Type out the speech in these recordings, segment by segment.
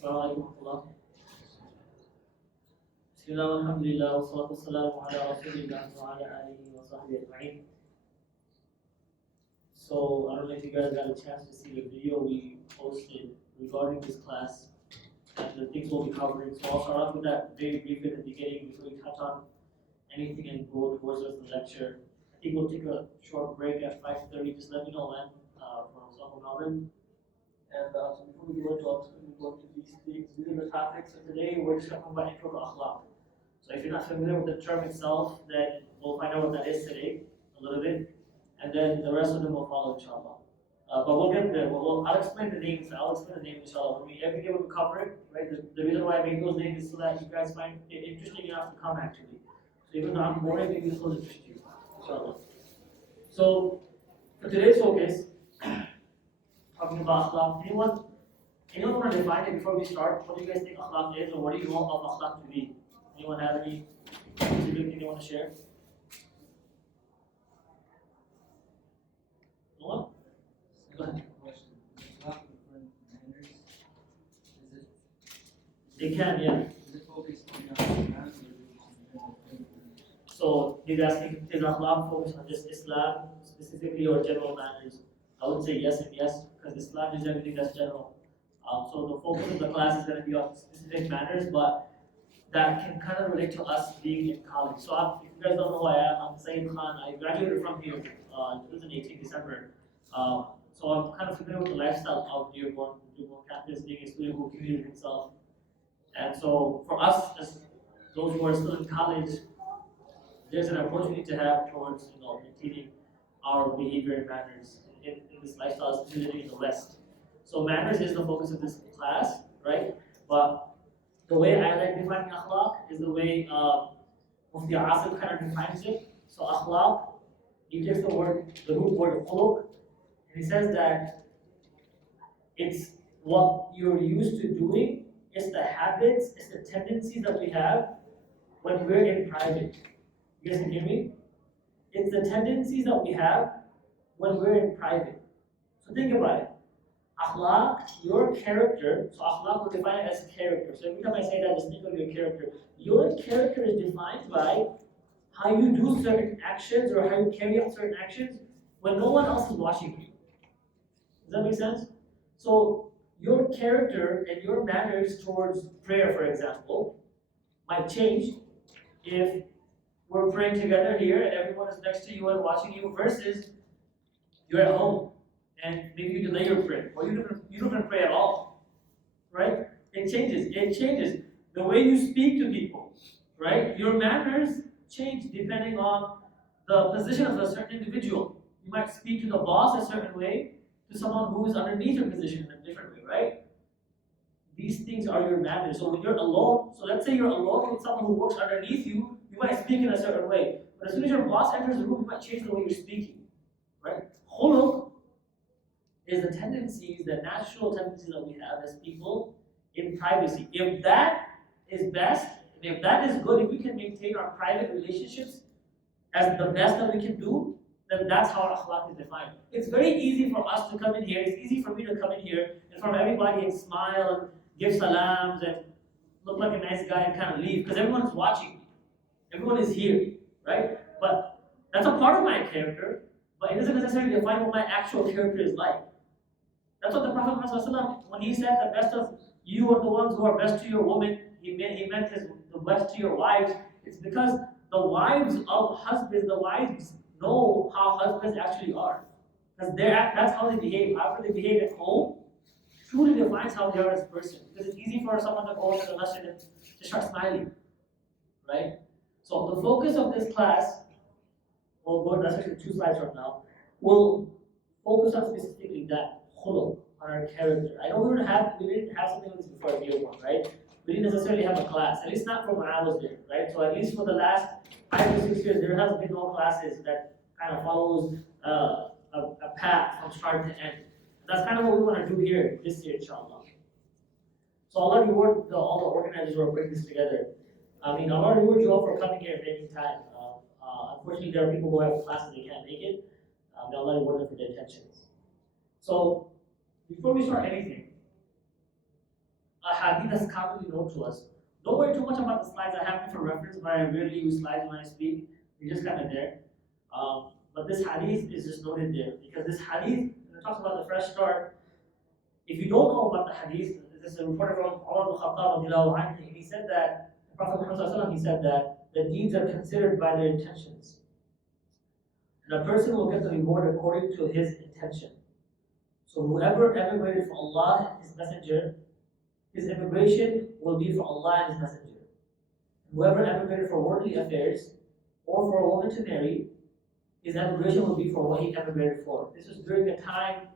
Assalamu alaikum wa rahmatullah. Bismillah, alhamdulillah, wa salatu wassalamu ala rasulillah wa ala alihi wa sahbihi ajma'in. So, I don't know if you guys got a chance to see the video we posted regarding this class and the things we'll be covering. So, I'll start off with that very briefly at the beginning before we touch on anything and go towards the lecture. I think we'll take a short break at 5:30. Just let me know when from South Melbourne. And so before we go into these things, these are the topics. So today we're just going to talk about intro to Akhlaq. So if you're not familiar with the term itself, then we'll find out what that is today, a little bit. And then the rest of them will follow, inshallah. But we'll get there. I'll explain the names. I'll explain the names, inshallah. Every day we'll cover it, right? The reason why I make those names is so that you guys find it interesting enough to come, actually. So even though I'm boring, maybe this will interest you, inshallah. So for today's focus, talking about Akhlaq. Anyone want to define it before we start? What do you guys think Akhlaq is, or what do you want of Akhlaq to be? Anyone have any specific thing they want to share? No one? Go ahead. They can, yeah. So he's asking, is Akhlaq focused on just Islam specifically or general manners? I would say yes and yes, because Islam is everything that's general. So the focus of the class is going to be on specific manners, but that can kind of relate to us being in college. So if you guys don't know who I am, I'm Saeed Khan. I graduated from here in 2018, December. So I'm kind of familiar with the lifestyle of Dearborn campus, being a student who commuted himself. And so for us, as those who are still in college, there's an opportunity to have towards maintaining our behavior and manners in this lifestyle, especially in the West. So manners is the focus of this class, right? But the way I like defining akhlaq is the way Mufti Asif kind of defines it. So akhlaq, he takes the root word khuluq, and he says that it's what you're used to doing, it's the habits, it's the tendencies that we have when we're in private. You guys can hear me? It's the tendencies that we have when we're in private. So think about it. Akhlaq, your character, so akhlaq will define it as character. So every time I say that, just think of your character. Your character is defined by how you do certain actions or how you carry out certain actions when no one else is watching you. Does that make sense? So your character and your manners towards prayer, for example, might change if we're praying together here and everyone is next to you and watching you versus you're at home and maybe you delay your prayer or you don't even pray at all, right? It changes the way you speak to people, right? Your manners change depending on the position of a certain individual. You might speak to the boss a certain way, to someone who is underneath your position in a different way, right? These things are your manners. So when you're alone, so let's say you're alone with someone who works underneath you, you might speak in a certain way. But as soon as your boss enters the room, you might change the way you're speaking, right? Khuluq is the tendencies, the natural tendencies that we have as people in privacy. If that is best, if that is good, if we can maintain our private relationships as the best that we can do, then that's how akhlaq is defined. It's very easy for us to come in here, it's easy for me to come in here in front of everybody and smile and give salams and look like a nice guy and kind of leave, because everyone is watching me. Everyone is here, right? But that's a part of my character, but it doesn't necessarily define what my actual character is like. That's what the Prophet Muhammad, when he said the best of you are the ones who are best to your woman, he meant the best to your wives. It's because the wives of husbands, the wives know how husbands actually are. Because that's how they behave. However they behave at home truly defines how they are as a person. Because it's easy for someone to go into the masjid and just start smiling, right? So the focus of this class, we'll go to 2 slides from now, will focus on specifically that khuluq, on our character. I know we didn't have something like this before at year 1, right? We didn't necessarily have a class, at least not from when I was there, right? So at least for the last 5 or 6 years, there has been no classes that kind of follows a path from start to end. And that's kind of what we want to do here this year, inshallah. So Allah reward all the organizers who are putting this together. I mean, Allah reward you all for coming here and making time. Unfortunately, there are people who have classes they can't make it. May Allah reward them for their attention. So, before we start anything, a hadith that's commonly known to us. Don't worry too much about the slides. I have them for reference, but I rarely use slides when I speak. They're just kind of there. But this hadith is just noted there because this hadith, when it talks about the fresh start, if you don't know about the hadith, this is a reporter from Umar ibn Khattab, and he said that, the Prophet Muhammad, he said that the deeds are considered by their intentions. And a person will get the reward according to his intention. So whoever emigrated for Allah and His Messenger, his immigration will be for Allah and His Messenger. Whoever emigrated for worldly affairs or for a woman to marry, his emigration will be for what he emigrated for. This was during a time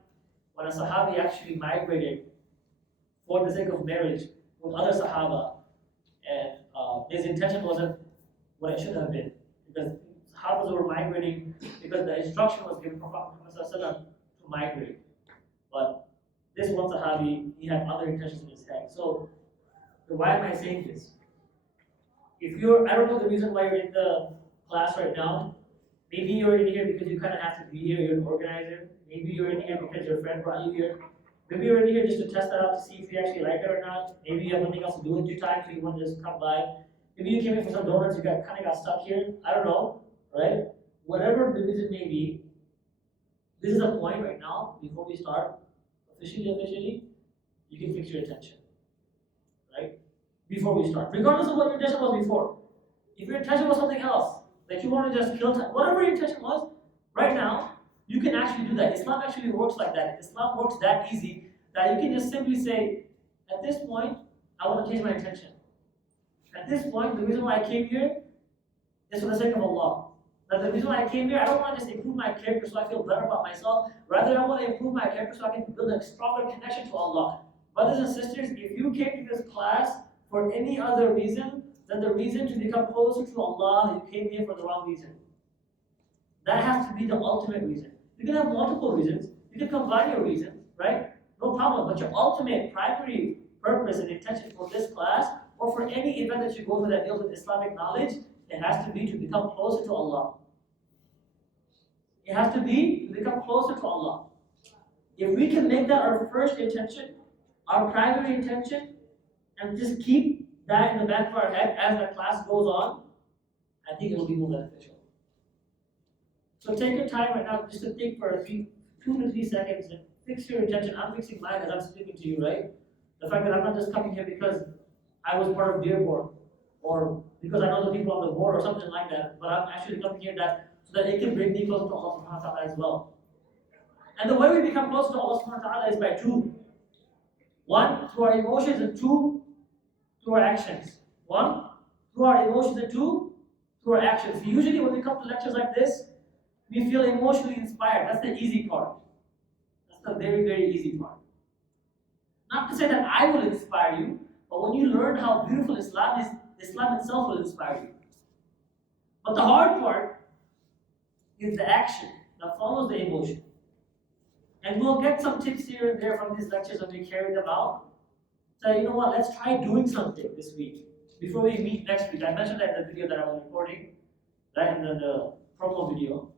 when a Sahabi actually migrated for the sake of marriage with other Sahaba, and his intention wasn't what it should have been, because Sahabas were migrating because the instruction was given from Prophet Muhammad to migrate. But this one Sahabi, he had other intentions in his head. So, why am I saying this? I don't know the reason why you're in the class right now. Maybe you're in here because you kind of have to be here, you're an organizer. Maybe you're in here because your friend brought you here. Maybe you're in here just to test that out to see if you actually like it or not. Maybe you have nothing else to do with your time, so you want to just come by. Maybe you came in for some donuts, you kind of got stuck here. I don't know, right? Whatever the reason may be, this is a point right now, before we start, officially, you can fix your attention, right? Before we start. Regardless of what your intention was before. If your intention was something else, that you want to just kill time, whatever your intention was, right now, you can actually do that. Islam actually works like that. Islam works that easy that you can just simply say, at this point, I want to change my intention. At this point, the reason why I came here is for the sake of Allah. That the reason why I came here, I don't want to just improve my character so I feel better about myself. Rather, I want to improve my character so I can build a stronger connection to Allah. Brothers and sisters, if you came to this class for any other reason than the reason to become closer to Allah, you came here for the wrong reason. That has to be the ultimate reason. You can have multiple reasons. You can combine your reasons, right? No problem. But your ultimate, primary purpose and intention for this class, or for any event that you go to that deals with Islamic knowledge, it has to be to become closer to Allah. It has to be to become closer to Allah. If we can make that our first intention, our primary intention, and just keep that in the back of our head as the class goes on, I think it will be more beneficial. So take your time right now just to think for 2 to 3 seconds and fix your intention. I'm fixing mine as I'm speaking to you, right? The fact that I'm not just coming here because I was part of Dearborn or because I know the people on the board or something like that, but I'm actually coming here so that it can bring me closer to Allah subhanahu wa ta'ala as well. And the way we become closer to Allah subhanahu wa ta'ala is by 2. 1, through our emotions, and 2, through our actions. 1, through our emotions, and 2, through our actions. So usually when we come to lectures like this, we feel emotionally inspired. That's the easy part. That's the very, very easy part. Not to say that I will inspire you, but when you learn how beautiful Islam is, Islam itself will inspire you. But the hard part is the action that follows the emotion. And we'll get some tips here and there from these lectures when we carry them out. So you know what, let's try doing something this week. Before we meet next week, I mentioned that in the video that I was recording, right, in the promo video.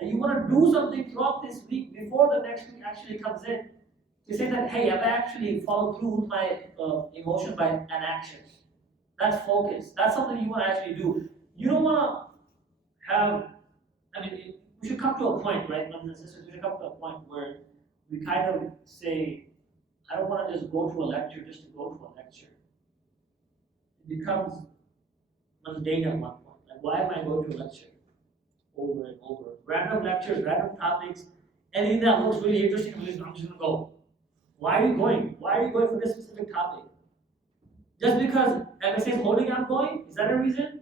And you want to do something throughout this week before the next week actually comes in. To say that, hey, I've actually followed through with my emotion by an action. That's focus. That's something you want to actually do. You don't want to have, we should come to a point, right, brothers and sisters, we should come to a point where we kind of say, I don't want to just go to a lecture just to go to a lecture. It becomes mundane at one point. Like, why am I going to a lecture? Over and over. Random lectures, random topics, anything that looks really interesting, I'm just going to go. Why are you going? Why are you going for this specific topic? Just because MSA is holding I'm going? Is that a reason?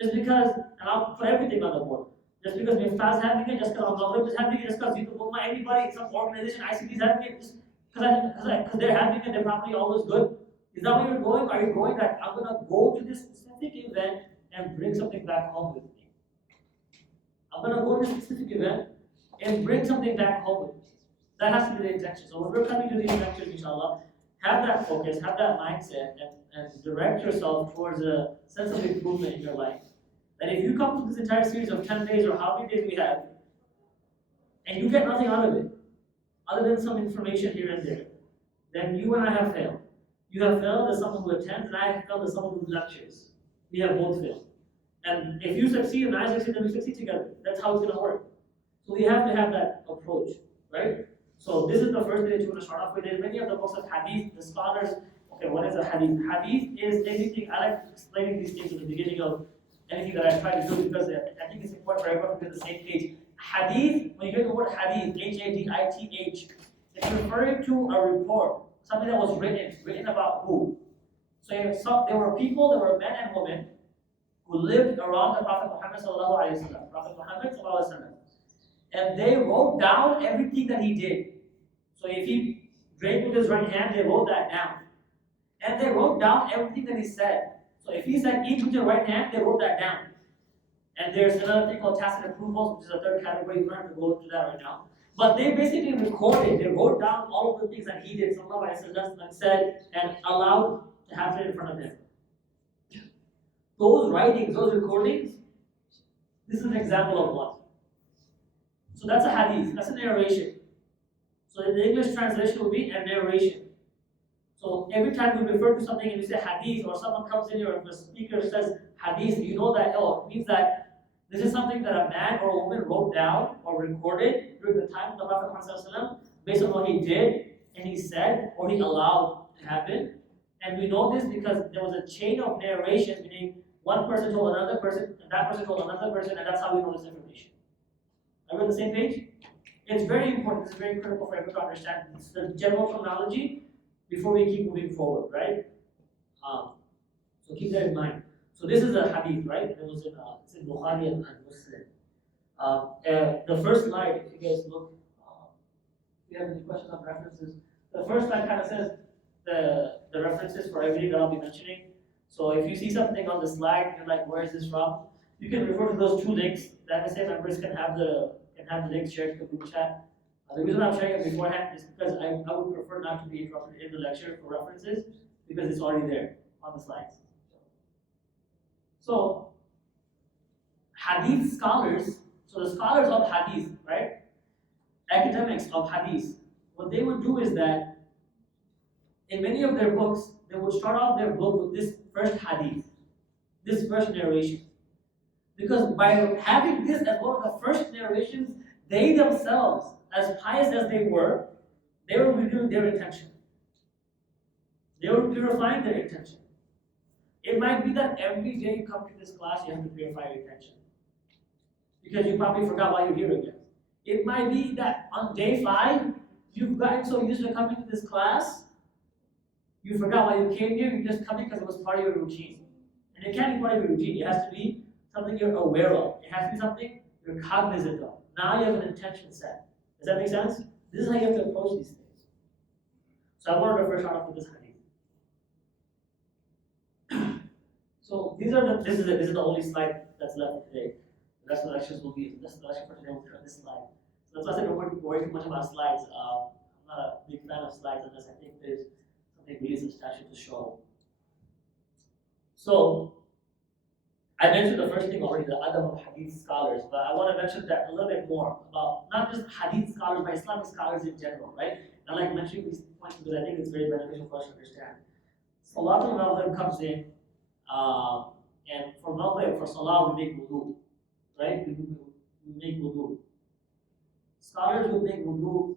Just because, and I'll put everything on the board. Just because Miftah is having it, just because Al-Maghrib is having it, just because anybody, some organization, ICT is having it, just because they're having it, they're probably always good. Is that where you're going? Are you going that I'm going to go to this specific event and bring something back home with me? I'm going to go to this specific event and bring something back home with me. That has to be the intention. So when we're coming to these lectures, inshallah, have that focus, have that mindset, and direct yourself towards a sense of improvement in your life. That if you come to this entire series of 10 days or how many days we have, and you get nothing out of it, other than some information here and there, then you and I have failed. You have failed as someone who attends, and I have failed as someone who lectures. We have both failed. And if you succeed and I succeed, then we succeed together. That's how it's going to work. So we have to have that approach, right? So this is the first thing that you want to start off with. In many of the books of hadith, the scholars, okay, what is a hadith? Hadith is anything, I like explaining these things at the beginning of anything that I try to do because I think it's important for everyone to be on the same page. Hadith, when you hear the word hadith, Hadith, it's referring to a report, something that was written about who? So there were people, there were men and women who lived around the Prophet Muhammad sallallahu alaihi wasallam. Prophet Muhammad sallallahu alaihi wasallam. And they wrote down everything that he did. So if he drank with his right hand, they wrote that down. And they wrote down everything that he said. So if he said eat with your right hand, they wrote that down. And there's another thing called tacit approvals, which is a third category. We don't have to go into that right now. But they basically recorded, they wrote down all of the things that he did, sallallahu alaihi wasallam, and said, and allowed to happen in front of him. Those writings, those recordings, this is an example of one. So that's a hadith, that's a narration. So in the English translation would be a narration. So every time we refer to something and we say hadith, or someone comes in here and the speaker says hadith, you know that, oh, it means that this is something that a man or a woman wrote down or recorded during the time of the Prophet Muhammad based on what he did and he said or he allowed to happen. And we know this because there was a chain of narration, meaning one person told another person, and that person told another person, and that's how we know this information. Are we on the same page? It's very important, this is very critical for everyone to understand. It's the general terminology before we keep moving forward, right? So keep that in mind. So this is a hadith, right? It's in Bukhari and Muslim. The first slide, if you guys look, if you have any questions on references, the first slide kind of says the references for everything that I'll be mentioning. So if you see something on the slide, you're like, where is this from? You can refer to those two links. The MSA members can have the links shared to the group chat. The reason I'm sharing it beforehand is because I would prefer not to be interrupted in the lecture for references because it's already there on the slides. So, hadith scholars, so the scholars of hadith, right? Academics of hadith, what they would do is that in many of their books, they would start off their book with this first hadith, this first narration. Because by having this as one of the first narrations, they themselves, as pious as they were renewing their intention. They were purifying their intention. It might be that every day you come to this class, you have to purify your intention. Because you probably forgot why you're here again. It might be that on day 5, you've gotten so used to coming to this class, you forgot why you came here, you just come because it was part of your routine. And it can't be part of your routine, it has to be something you're aware of. It has to be't you're cognizant of. Now you have an intention set. Does that make sense? This is how you have to approach these things. So I wanted to first start off with this hadith. So this is the only slide that's left today. The rest of the lectures will be, the lecture for today will be on this slide. So that's why I said don't worry too much about slides. I'm not a big fan of slides unless I think there's something really substantial to show. So I mentioned the first thing already, the adab of hadith scholars, but I want to mention that a little bit more about not just hadith scholars, but Islamic scholars in general, right? I like mentioning these points because I think it's very beneficial for us to understand. So a lot of them comes in, and for Maghrib, for Salah, we make wudu, right? We make wudu. Scholars would make wudu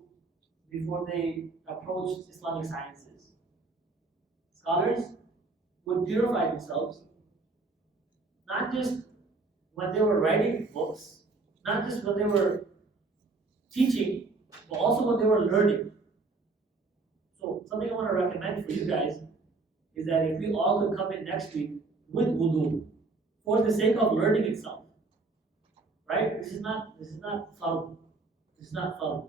before they approach Islamic sciences. Scholars would purify themselves, not just when they were writing books, not just when they were teaching, but also when they were learning. So something I want to recommend for you guys is that if we all could come in next week with wudu, for the sake of learning itself, right? This is not fun. This is not fun.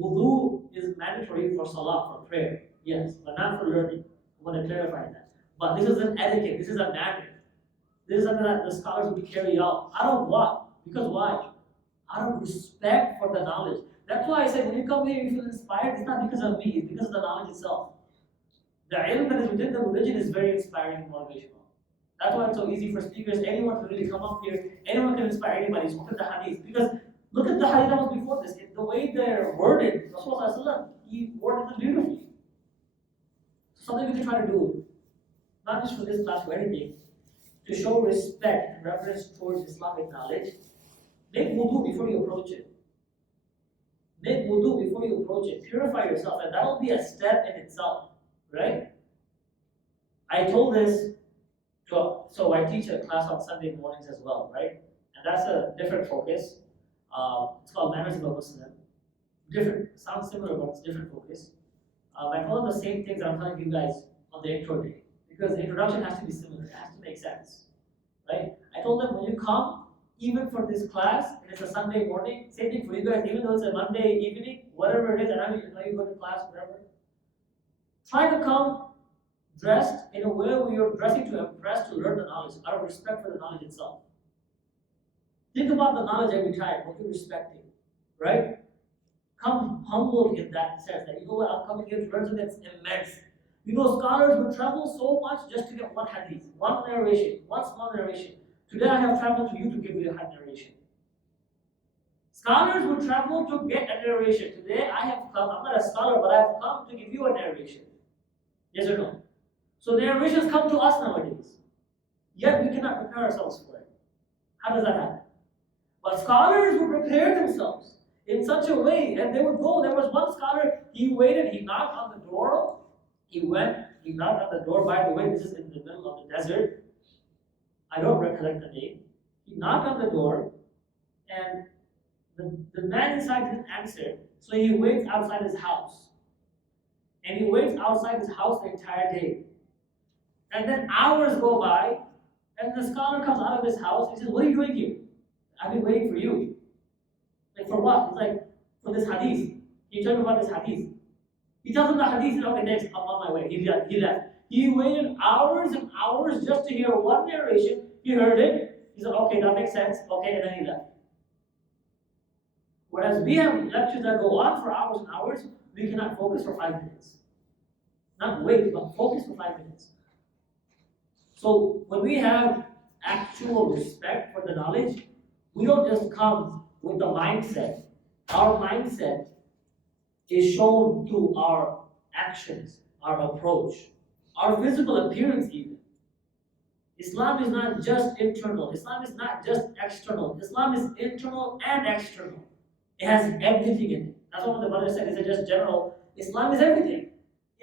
Wudu is mandatory for salah, for prayer, yes, but not for learning. I want to clarify that. But this is an etiquette. This is a manner. This is something that the scholars will carry out. Out of what? Because why? Out of respect for the knowledge. That's why I said when you come here, you feel inspired. It's not because of me. It's because of the knowledge itself. The ilm that is within the religion is very inspiring and motivational. That's why it's so easy for speakers, anyone can really come up here, anyone can inspire anybody. So look at the hadith. Because look at the hadith that was before this. The way they're worded, Rasulullah, he worded them beautifully. Something we can try to do, not just for this class, for anything, to show respect and reverence towards Islamic knowledge, make wudu before you approach it. Make wudu before you approach it. Purify yourself, and that will be a step in itself, right? I told this so I teach a class on Sunday mornings as well, right? And that's a different focus. It's called Manners of a Muslim. Different, sounds similar, but it's different focus. I told them the same things I'm telling you guys on the intro day, because the introduction has to be similar. It has to make sense, right? I told them when you come, even for this class, and it's a Sunday morning, same thing for you guys, even though it's a Monday evening, whatever it is, I know you go to class, whatever. Try to come dressed in a way where you're dressing to impress, to learn the knowledge, out of respect for the knowledge itself. Think about the knowledge every time, what you're respecting, right? Come humbled in that sense, that you know what, I'm coming here to learn something that's immense. You know, scholars would travel so much just to get one hadith, one narration, one small narration. Today I have traveled to you to give you a narration. Scholars would travel to get a narration. Today I have come, I'm not a scholar, but I have come to give you a narration. Yes or no? So narrations come to us nowadays. Yet we cannot prepare ourselves for it. How does that happen? But scholars would prepare themselves in such a way, and they would go. There was one scholar, he waited, he knocked on the door, he knocked on the door. By the way, this is in the middle of the desert. I don't recollect the name. He knocked on the door, and the man inside didn't answer, so he waits outside his house. And he waits outside his house the entire day. And then hours go by, and the scholar comes out of his house. He says, "What are you doing here? I've been waiting for you." Like, for what? He's like, "For this hadith. Can you tell me about this hadith?" He tells him the hadith, and okay, thanks, I'm on my way. He left. He waited hours and hours just to hear one narration. He heard it. He said, "Okay, that makes sense." Okay, and then he left. Whereas we have lectures that go on for hours and hours, we cannot focus for 5 minutes. Not wait, but focus for 5 minutes. So when we have actual respect for the knowledge, we don't just come with the mindset. Our mindset is shown through our actions, our approach, our physical appearance even. Islam is not just internal. Islam is not just external. Islam is internal and external. It has everything in it. That's what the brother said. It's just general. Islam is everything.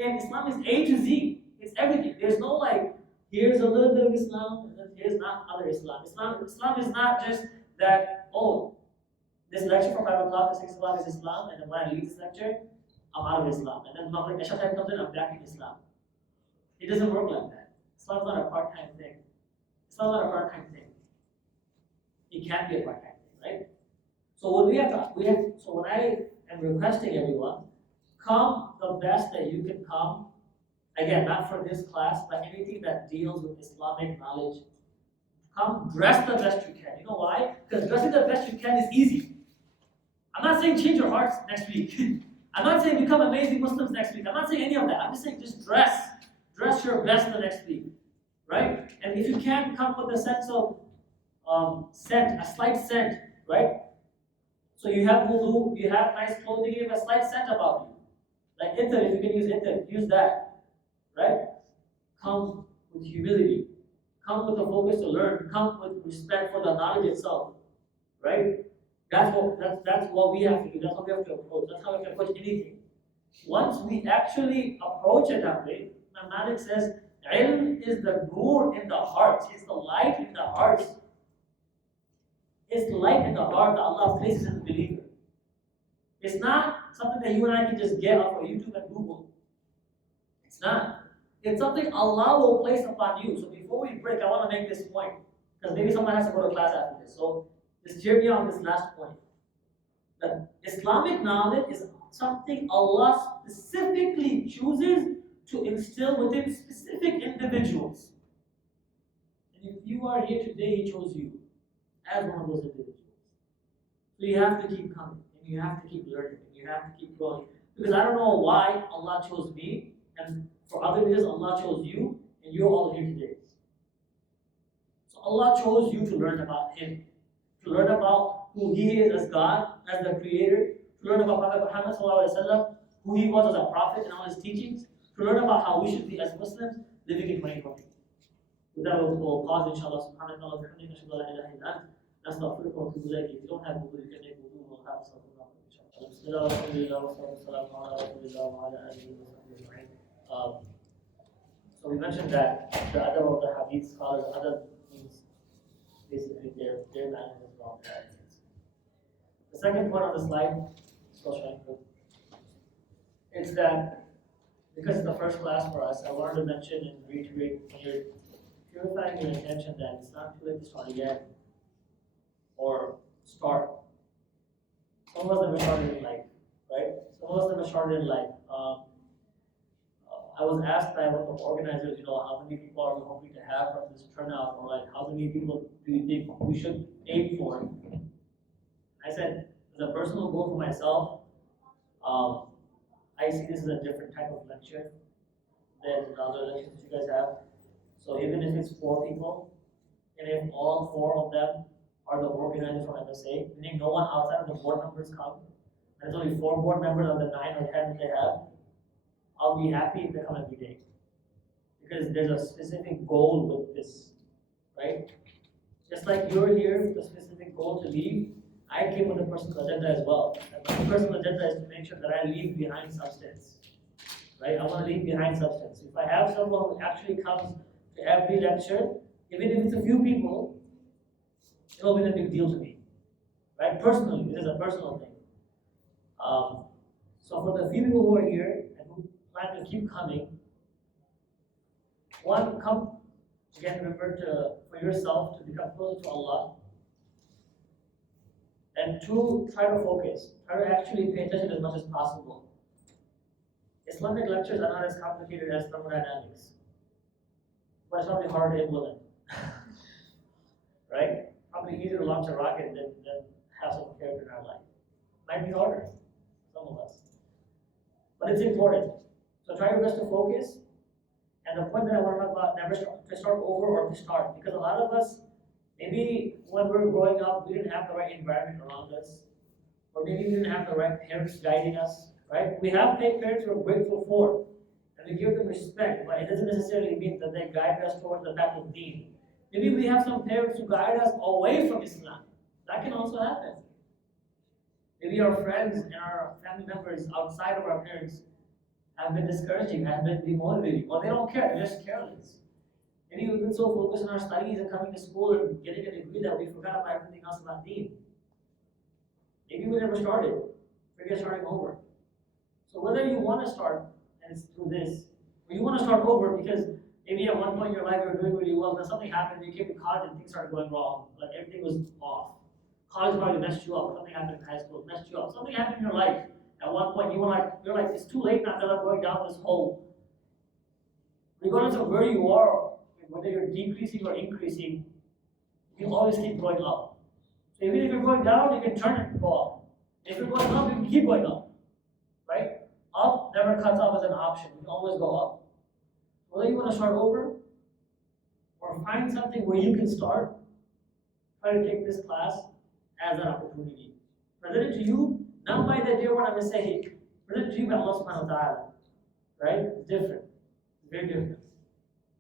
And Islam is A to Z. It's everything. There's no like, here's a little bit of Islam, and then here's not other Islam. Islam is not just that, oh, this lecture from 5 o'clock to 6 o'clock is Islam, and then when I leave this lecture, I'm out of Islam. And then Maghrib Isha time comes in, I'm back in Islam. It doesn't work like that. Islam is not a part-time thing. Islam is not a part-time thing. It can be a part-time thing, right? So what so when I am requesting everyone, come the best that you can come. Again, not for this class, but anything that deals with Islamic knowledge. Come dress the best you can. You know why? Because dressing the best you can is easy. I'm not saying change your hearts next week. I'm not saying become amazing Muslims next week. I'm not saying any of that. I'm just saying just dress. Dress your best the next week. Right? And if you can, come with a sense of scent, a slight scent, right? So you have wudu, you have nice clothing, you have a slight scent about you. Like itar, if you can use itar, use that. Right? Come with humility. Come with a focus to learn. Come with respect for the knowledge itself. Right? That's what we have to do. That's how we have to approach. That's how we have to approach anything. Once we actually approach it that way, Malik says, ilm is the nur in the hearts. It's the light in the hearts. It's the light in the heart that Allah places in the believer. It's not something that you and I can just get off of YouTube and Google. It's not. It's something Allah will place upon you. So before we break, I want to make this point. Because maybe someone has to go to class after this. So just hear me on this last point. That Islamic knowledge is something Allah specifically chooses to instill within specific individuals. And if you are here today, He chose you as one of those individuals. So you have to keep coming, and you have to keep learning, and you have to keep growing. Because I don't know why Allah chose me, and for other reasons Allah chose you, and you're all here today. So Allah chose you to learn about Him, to learn about who He is as God, as the Creator, to learn about Prophet Muhammad ﷺ, who he was as a prophet and all his teachings, to learn about how we should be as Muslims living in 2020. With that, we'll pause, inshallah. Subhanallah, bihamdika, ashhadu an la ilaha illa anta, nastaghfiruka wa atubu ilayk. If you don't have wudu, you can make wudu. We'll have something else, inshallah. Bismillah, alhamdulillah, wa sallallahu ala rasulillah wa ala alihi wa sahbihi ajma'in. So we mentioned that the other of the hadith scholars, other means basically their language is wrong. The second point on the slide, it's that because it's the first class for us, I wanted to mention and reiterate when you're purifying your intention that it's not too late to start again or start. Some of us never started in life, right? Some of us never started in life. I was asked by one of the organizers, how many people are we hoping to have from this turnout, or like how many people do you think we should aim for? I said, as a personal goal for myself, I see this as a different type of lecture than the other lectures that you guys have. So even if it's 4 people, and if all 4 of them are the organizers from MSA, meaning no one outside of the board members come, and there's only 4 board members of the 9 or 10 that they have, I'll be happy if they come every day. Because there's a specific goal with this, right? Just like you're here with a specific goal to leave, I came with a personal agenda as well. And my personal agenda is to make sure that I leave behind substance, right? I want to leave behind substance. If I have someone who actually comes to every lecture, even if it's a few people, it'll be a big deal to me, right? Personally, this is a personal thing. So for the few people who are here and who plan to keep coming, 1, come again, remember for yourself to become closer to Allah. And 2, try to focus. Try to actually pay attention as much as possible. Islamic lectures are not as complicated as thermodynamics, but it's probably hard to implement. Right? Probably easier to launch a rocket than have some character in our life. Might be harder, some of us. But it's important. So try your best to focus. And the point that I want to talk about, never to start over or to start. Because a lot of us, maybe when we were growing up, we didn't have the right environment around us. Or maybe we didn't have the right parents guiding us. Right? We have parents we're grateful for. And we give them respect. But it doesn't necessarily mean that they guide us towards the path of deen. Maybe we have some parents who guide us away from Islam. That can also happen. Maybe our friends and our family members outside of our parents have been discouraging, have been demotivating. Well, they don't care, they're just careless. Maybe we've been so focused on our studies and coming to school and getting a degree that we forgot about everything else about deen. Maybe we never started. Forget starting over. So whether you want to start, and it's through this, or you want to start over because maybe at one point in your life you were doing really well, then something happened, you came to college and things started going wrong. Like everything was off. College probably messed you up, or something happened in high school, messed you up. Something happened in your life. At one point you're like, it's too late now that I'm going down this hole. Regardless of where you are, whether you're decreasing or increasing, you can always keep going up. So even if you're going down, you can turn it and go up. If you're going up, you can keep going up. Right? Up never cuts off as an option. You can always go up. Whether you want to start over or find something where you can start, try to take this class as an opportunity. Presented to you, not by the dear one I'm saying, presented to you by Allah subhanahu wa ta'ala. Right? It's different. It's very different.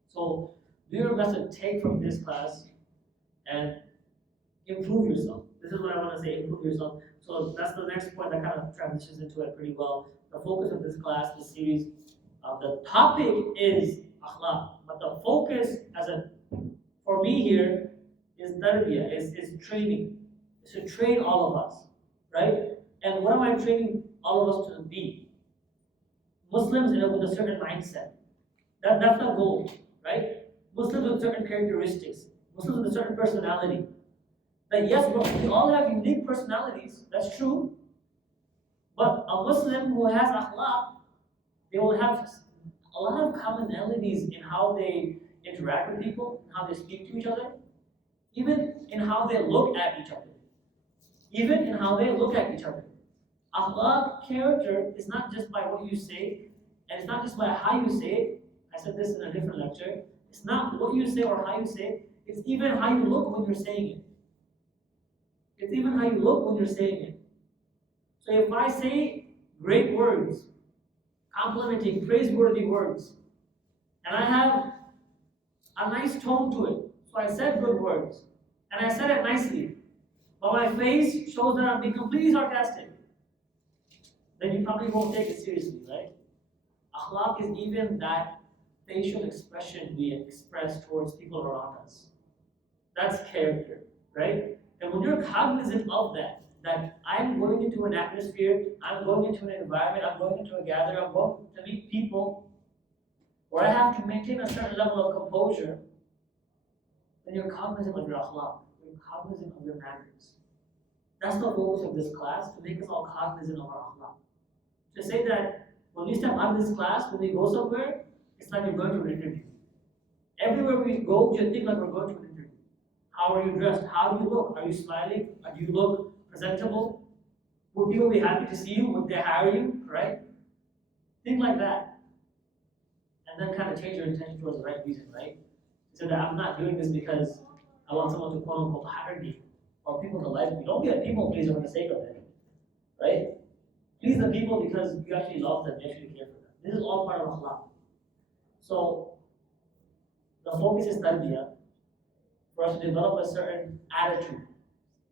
So do your best to take from this class and improve yourself. This is what I want to say, improve yourself. So that's the next point that kind of transitions into it pretty well. The focus of this class, this series, the topic is Akhlaq, but the focus for me here is tarbiyah, is training. It's to train all of us, right? And what am I training all of us to be? Muslims with a certain mindset. That's the goal, right? Muslims with certain characteristics. Muslims with a certain personality. That yes, we all have unique personalities, that's true. But a Muslim who has akhlaq, they will have a lot of commonalities in how they interact with people, how they speak to each other, even in how they look at each other. Even in how they look at each other. Akhlaq, character, is not just by what you say, and it's not just by how you say it. I said this in a different lecture. It's not what you say or how you say it, it's even how you look when you're saying it. It's even how you look when you're saying it. So if I say great words, complimenting, praiseworthy words. And I have a nice tone to it. So I said good words. And I said it nicely. But my face shows that I'm being completely sarcastic. Then you probably won't take it seriously, right? Akhlaq is even that facial expression we express towards people around us. That's character, right? And when you're cognizant of that, that I'm going into an atmosphere, I'm going into an environment, I'm going into a gathering, I'm going to meet people where I have to maintain a certain level of composure, then you're cognizant of your akhlaq, you're cognizant of your manners. That's the focus of this class, to make us all cognizant of our akhlaq. To say that when we step out of this class, when we go somewhere, it's like you're going to an interview. Everywhere we go, we should think like we're going to an interview. How are you dressed? How do you look? Are you smiling? Do you look presentable? Would people be happy to see you? Would they hire you? Right? Think like that. And then kind of change your intention towards the right reason, right? So that I'm not doing this because I want someone to quote unquote hire me or people to like me. Don't be a people pleaser for the sake of it. Right? Please the people because you actually love them, you actually care for them. This is all part of akhlaq. So the focus is tarbiyah, for us to develop a certain attitude,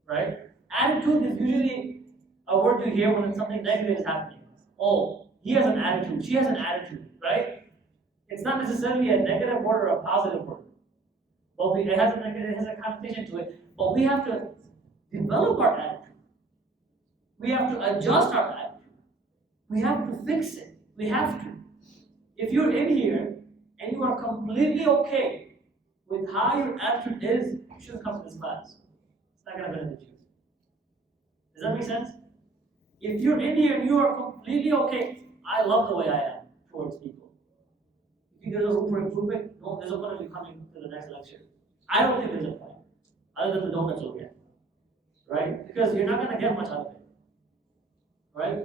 right? Attitude is usually a word you hear when something negative is happening. Oh, he has an attitude, she has an attitude, right? It's not necessarily a negative word or a positive word. But it has a connotation to it. But we have to develop our attitude. We have to adjust our attitude. We have to fix it. We have to. If you're in here and you are completely okay with how your attitude is, you shouldn't come to this class. It's not going to benefit you. Does that make sense? If you're in here and you are completely okay, I love the way I am towards people. If you think there's a room for improvement, no, there's a point of you coming to the next lecture. I don't think there's a point, other than the donuts you'll get. Right? Because you're not going to get much out of it. Right?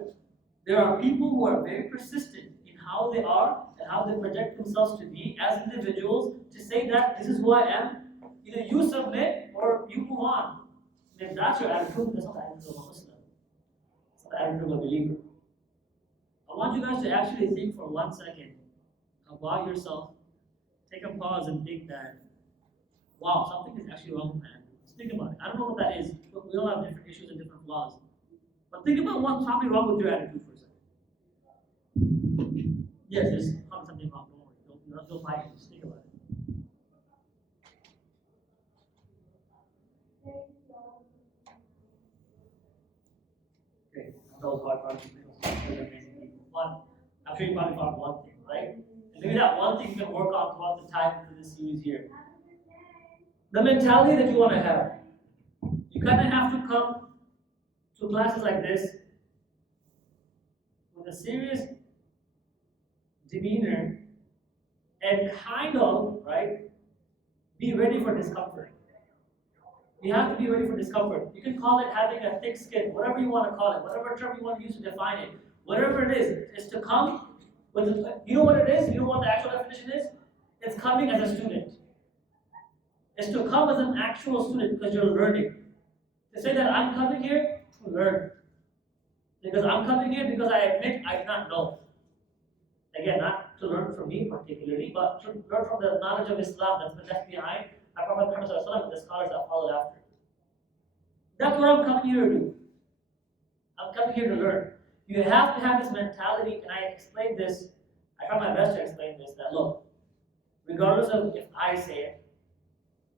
There are people who are very persistent in how they are and how they project themselves to be as individuals to say that this is who I am. Either you submit or you move on. And if that's your attitude, that's not the attitude of a Muslim. It's not the attitude of a believer. I want you guys to actually think for 1 second about yourself. Take a pause and think that, wow, something is actually wrong with my attitude. Just think about it. I don't know what that is, but we all have different issues and different flaws. But think about what's probably wrong with your attitude for a second. Yes, there's probably something wrong. Don't worry. Don't fight it. Just think about it. Okay, that was hard part. Amazing people. One, I'm sure you probably found one thing, right? And maybe that one thing you can work on throughout the time for this series here. The mentality that you want to have. You kind of have to come to classes like this with a serious demeanor and kind of, right, be ready for discomfort. You have to be ready for discomfort. You can call it having a thick skin, whatever you want to call it, whatever term you want to use to define it. Whatever it is to come with, you know what it is? You know what the actual definition is? It's coming as a student. It's to come as an actual student because you're learning. To say that I'm coming here to learn. Because I'm coming here because I admit I do not know. Again, not to learn from me particularly, but to learn from the knowledge of Islam that's been left behind by Prophet Muhammad and the scholars that followed after. That's what I'm coming here to do. I'm coming here to learn. You have to have this mentality, and I explained this, I try my best to explain this, that look, regardless of if I say it,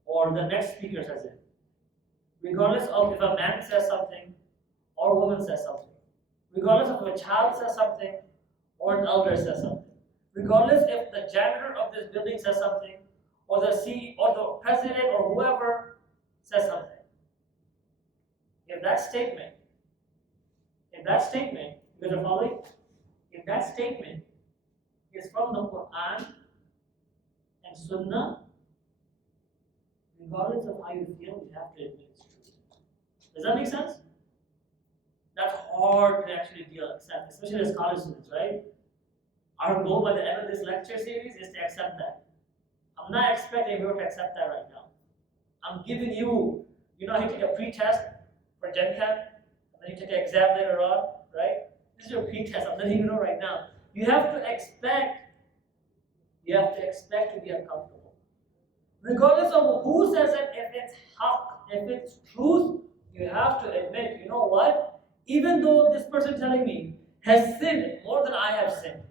or the next speaker says it, regardless of if a man says something, or a woman says something, regardless of if a child says something, or an elder says something, regardless if the janitor of this building says something, or the CEO, or the president, or whoever says something. If that statement, you guys are following? If that statement is from the Quran and Sunnah, regardless of how you feel, you have to admit it's true. Does that make sense? That's hard to actually accept, especially as college students, right? Our goal by the end of this lecture series is to accept that. I'm not expecting you to accept that right now. I'm giving you, you know how you take a pre-test for Gen Chem, and then you take an exam later on, right? This is your pre-test, I'm letting you know right now. you have to expect to be uncomfortable. Regardless of who says it, if it's haqq, if it's truth, you have to admit, you know what? Even though this person telling me has sinned more than I have sinned,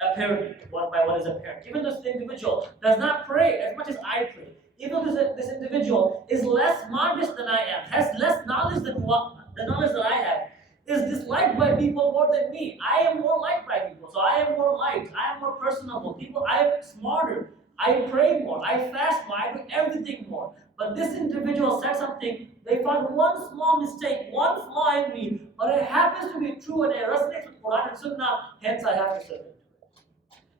apparently, by what is apparent. Even though this individual does not pray as much as I pray, even though this individual is less modest than I am, has less knowledge than the knowledge that I have, is disliked by people more than me. I am more liked by people, so I am more liked. I am more personable. I am smarter. I pray more. I fast more. I do everything more. But this individual said something. They found one small mistake, one flaw in me, but it happens to be true and it resonates with Quran and Sunnah. Hence, I have to submit.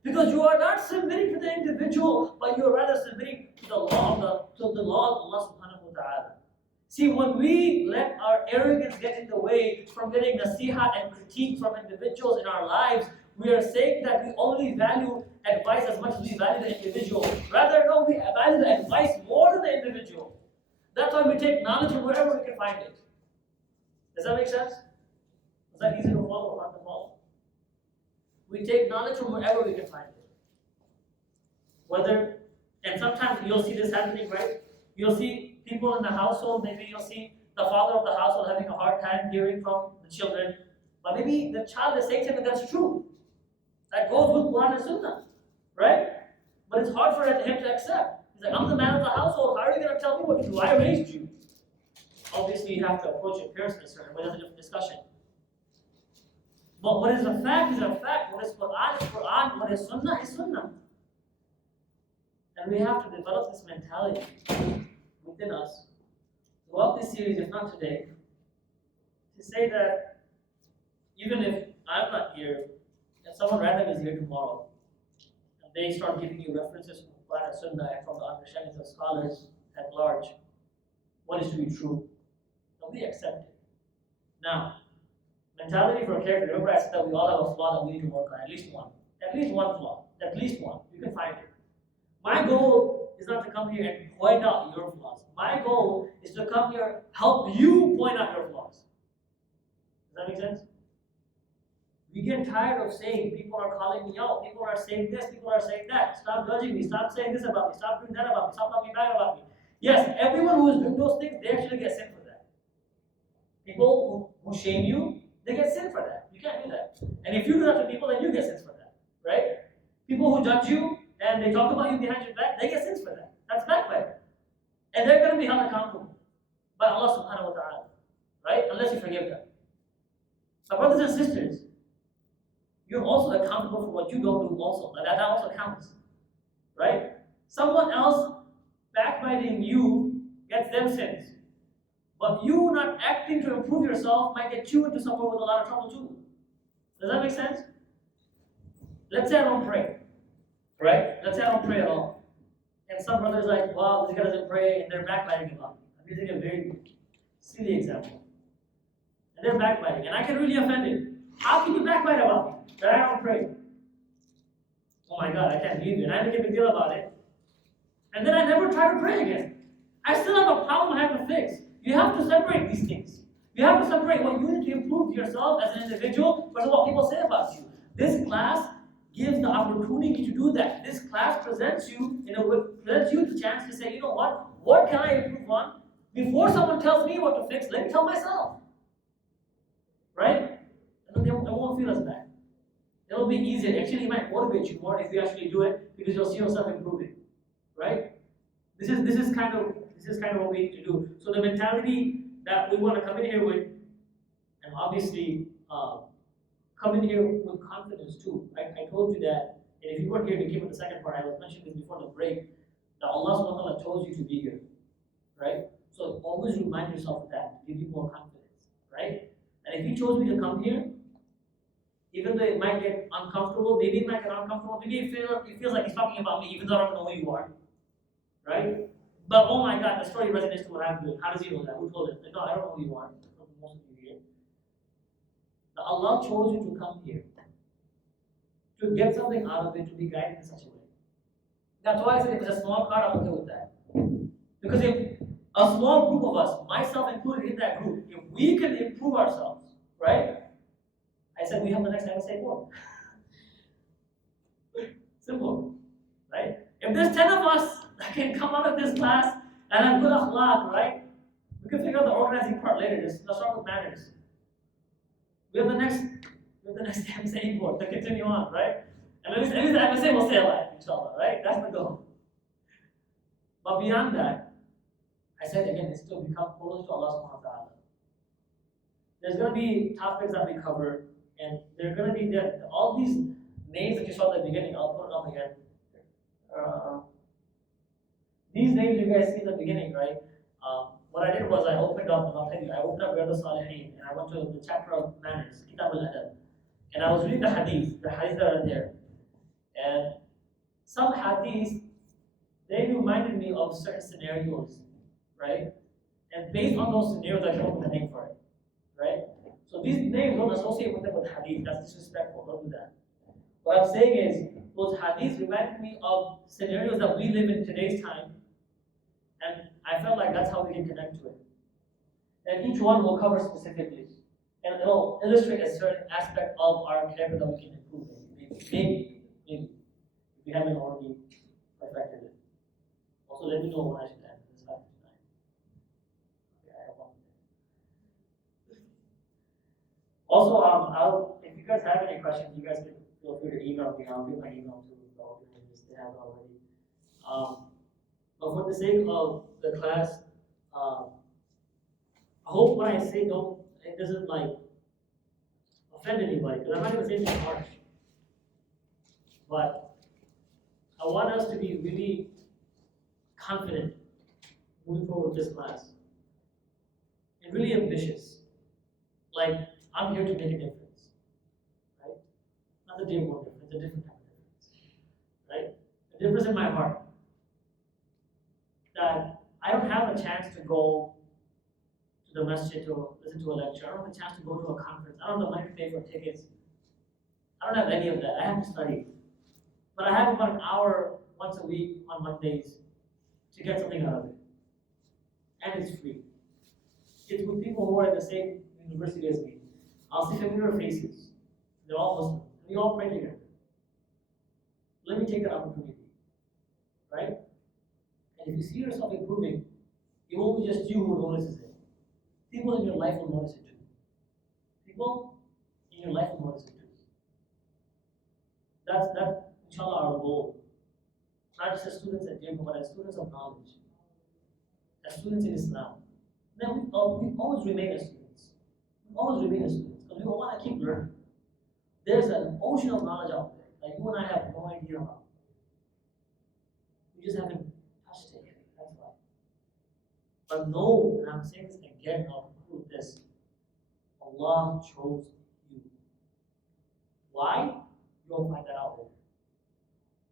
Because you are not submitting to the individual, but you are rather submitting to the law of Allah subhanahu wa ta'ala. See, when we let our arrogance get in the way from getting nasihat and critique from individuals in our lives, we are saying that we only value advice as much as we value the individual. Rather, no, we value the advice more than the individual. That's why we take knowledge from wherever we can find it. Does that make sense? Is that easy to follow or hard to follow? We take knowledge from wherever we can find it. And sometimes you'll see this happening, right? You'll see people in the household, maybe you'll see the father of the household having a hard time hearing from the children. But maybe the child is saying something that's true. That goes with Quran and Sunnah, right? But it's hard for him to accept. He's like, I'm the man of the household. How are you going to tell me what to do? I raised you. Obviously, you have to approach your parents in a certain way. That's a different discussion. But what is a fact is a fact. What is Quran is Quran. What is Sunnah is Sunnah. And we have to develop this mentality within us throughout this series, if not today, to say that even if I'm not here, and someone random is here tomorrow, and they start giving you references from Quran and Sunnah and from the understandings of scholars at large, what is to be true, then we accept it. Now, mentality for a character, remember I said that we all have a flaw that we need to work on, at least one. At least one flaw. At least one. You can find it. My goal is not to come here and point out your flaws. My goal is to come here, help you point out your flaws. Does that make sense? We get tired of saying, people are calling me out, people are saying this, people are saying that. Stop judging me, stop saying this about me, stop doing that about me, stop talking bad about me. Yes, everyone who is doing those things, they actually get sin for that. People who shame you, they get sin for that. You can't do that. And if you do that to people, then you get sins for that. Right? People who judge you and they talk about you behind your back, they get sins for that. That's backbiting. And they're going to be held accountable by Allah subhanahu wa ta'ala. Right? Unless you forgive them. So brothers and sisters, you're also accountable for what you don't do also. That also counts. Right? Someone else backbiting you gets them sins. But you not acting to improve yourself might get you into somewhere with a lot of trouble too. Does that make sense? Let's say I don't pray. Right? Let's say I don't pray at all. And some brother's like, wow, this guy doesn't pray, and they're backbiting about me. I'm using a very silly example. And they're backbiting, and I get really offended. How can you backbite about me? That I don't pray. Oh my God, I can't believe it. And I make a big deal about it. And then I never try to pray again. I still have a problem I have to fix. You have to separate these things. You have to separate what you need to improve yourself as an individual versus what people say about you. This class gives the opportunity to do that. This class presents you the chance to say, you know what can I improve on? Before someone tells me what to fix, let me tell myself. Right? And then it won't feel as bad. It'll be easier. Actually, it might motivate you more if you actually do it because you'll see yourself improving. Right? This is kind of what we need to do. So the mentality that we want to come in here with, and obviously come in here with confidence too. I told you that, and if you weren't here to keep with the second part, I was mentioning this before the break, that Allah subhanahu wa ta'ala chose you to be here. Right? So always remind yourself of that, to give you more confidence. Right? And if He chose me to come here, even though it might get uncomfortable, maybe it might get uncomfortable, maybe it feels like He's talking about me, even though I don't know who you are. Right? But oh my God, the story resonates to what I'm doing. How does He know that? Who told him? No, I don't know who you are. Most of you here. But Allah chose you to come here, to get something out of it, to be guided in such a way. That's why I said if it's a small crowd, I'm okay with that. Because if a small group of us, myself included in that group, if we can improve ourselves, right? I said we have the next MSA board. Simple, right? If there's 10 of us that can come out of this class and have good akhlaq, right? We can figure out the organizing part later. Just let's start with manners. We have the next MSA board to continue on, right? And at least the MSA will stay alive, inshallah, right? That's the goal. But beyond that, I said again, it's to become close to Allah subhanahu wa ta'ala. There's going to be topics that we cover, and they're going to be there. All these names that you saw at the beginning, I'll put it up again. These names you guys see in the beginning, right? What I did was I opened up, and I'll tell you, I opened up Riyadh Salihin, and I went to the chapter of manners, Kitab al-Adab, and I was reading the hadith that are there. And some hadiths, they reminded me of certain scenarios, right? And based on those scenarios, I came up with a name for it, right? So these names don't associate with them with hadith. That's disrespectful. Don't do that. What I'm saying is, those hadiths reminded me of scenarios that we live in today's time, and I felt like that's how we can connect to it. And each one will cover specifically, and it'll illustrate a certain aspect of our character that we can improve in. Maybe, if we haven't already perfected it. Also, let me know when I should end this time. Okay, I have one. Also, if you guys have any questions, you guys can feel free to email me. I'll give my email to all the members. They have it already. But for the sake of the class, I hope what I say it doesn't like offend anybody, because I'm not going to say anything harsh. But I want us to be really confident moving forward with this class and really ambitious. Like, I'm here to make a difference, right? Not the Dearborn difference, a different type of difference, right? A difference in my heart. That I don't have a chance to go to the masjid to listen to a lecture. I don't have a chance to go to a conference. I don't have the money to pay for tickets. I don't have any of that. I have to study. But I have about an hour once a week on Mondays to get something out of it. And it's free. It's with people who are at the same university as me. I'll see familiar faces. They're all Muslim. We all pray together. Let me take that opportunity. Right? And if you see yourself improving, it won't be just you who notices it. People in your life will notice it too. People in your life will notice it too. That's inshallah our goal. Not just as students at Dearborn, but as students of knowledge. As students in Islam. Then we always remain as students. We always remain as students because we want to keep learning. There's an ocean of knowledge out there that you and I have no idea about. We just haven't touched it. That's why. But know, and I'm saying this again, and I'll conclude this. Allah chose you. Why? You'll find that out later.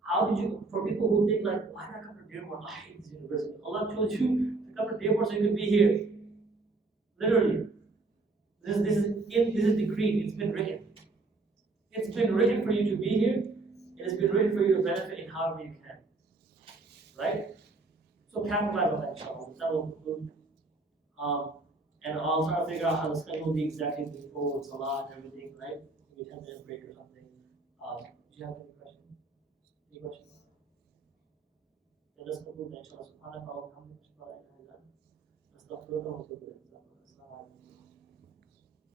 How did you, for people who think like, why did I come to Dearborn? I hate this university. Allah chose you to come to Dearborn so you could be here. Literally. This is decreed. It's been written. It's been written for you to be here. It has been written for you to benefit in however you can. Right? So capitalize on that, inshallah. That will conclude. And I'll try to figure out how the schedule will be exactly before Salah and everything, right? Maybe 10-minute break or something. Do you have any questions? Any questions? Then let's conclude, inshallah. Subhanallah, alhamdulillah, astaghfirullah wa atubu ilayh.